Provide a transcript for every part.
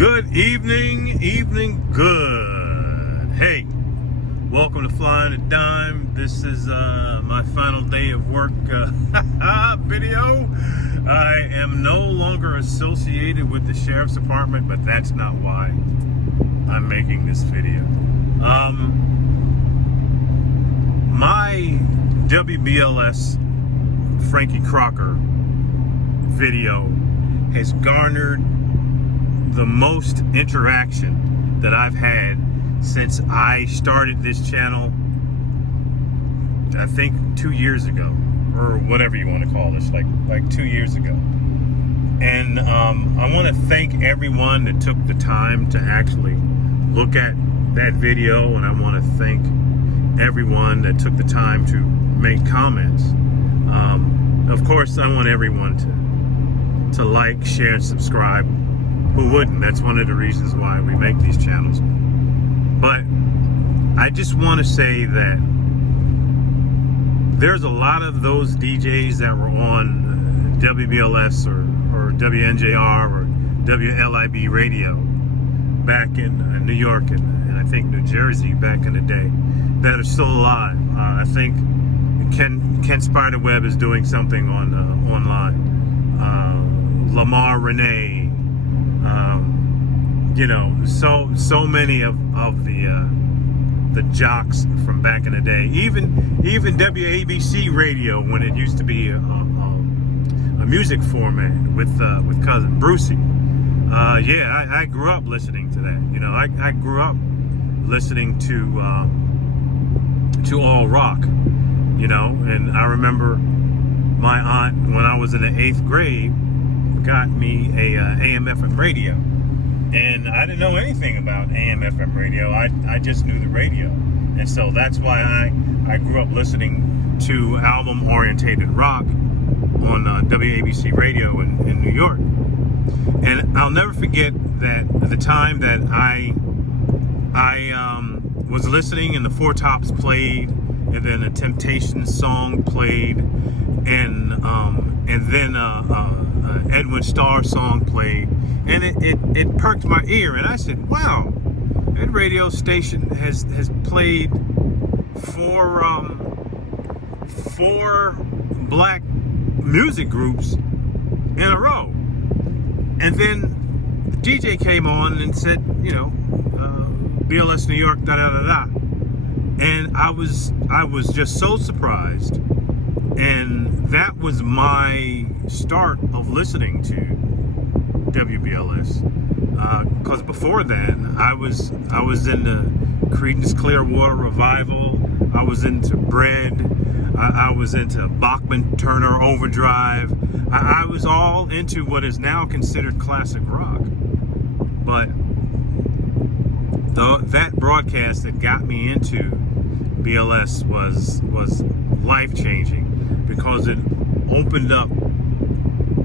Good evening, good. Hey, welcome to Flying a Dime. This is my final day of work video. I am no longer associated with the Sheriff's Department, but that's not why I'm making this video. My WBLS Frankie Crocker video has garnered the most interaction that I've had since I started this channel, I think 2 years ago, or whatever you want to call this, like 2 years ago. And I want to thank everyone that took the time to actually look at that video, and I want to thank everyone that took the time to make comments. Of course, I want everyone to like, share, and subscribe. Who wouldn't? That's one of the reasons why we make these channels. But I just want to say that there's a lot of those DJs that were on WBLS or WNJR or WLIB radio back in New York and I think New Jersey back in the day that are still alive. I think Ken Spiderweb is doing something on online. Lamar Renee. You know, so many of the jocks from back in the day, even WABC radio when it used to be a music format with cousin Brucey. Yeah, I grew up listening to that. You know, I grew up listening to all rock. You know, and I remember my aunt when I was in the 8th grade got me a AM/FM radio. And I didn't know anything about AM/FM radio. I just knew the radio. And so that's why I grew up listening to album-orientated rock on WABC radio in New York. And I'll never forget that the time that I was listening and the Four Tops played, and then a Temptations song played, and then Edwin Starr song played, and it perked my ear, and I said, wow, that radio station has played four black music groups in a row. And then the DJ came on and said, you know, BLS New York, da da da da. And I was just so surprised. And that was my start of listening to WBLS. Because before that, I was into Creedence Clearwater Revival. I was into Bread. I was into Bachman Turner Overdrive. I was all into what is now considered classic rock. But that broadcast that got me into BLS was life-changing, because it opened up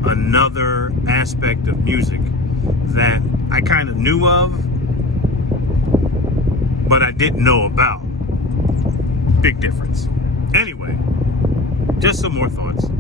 another aspect of music that I kind of knew of, but I didn't know about. Big difference. Anyway, just some more thoughts.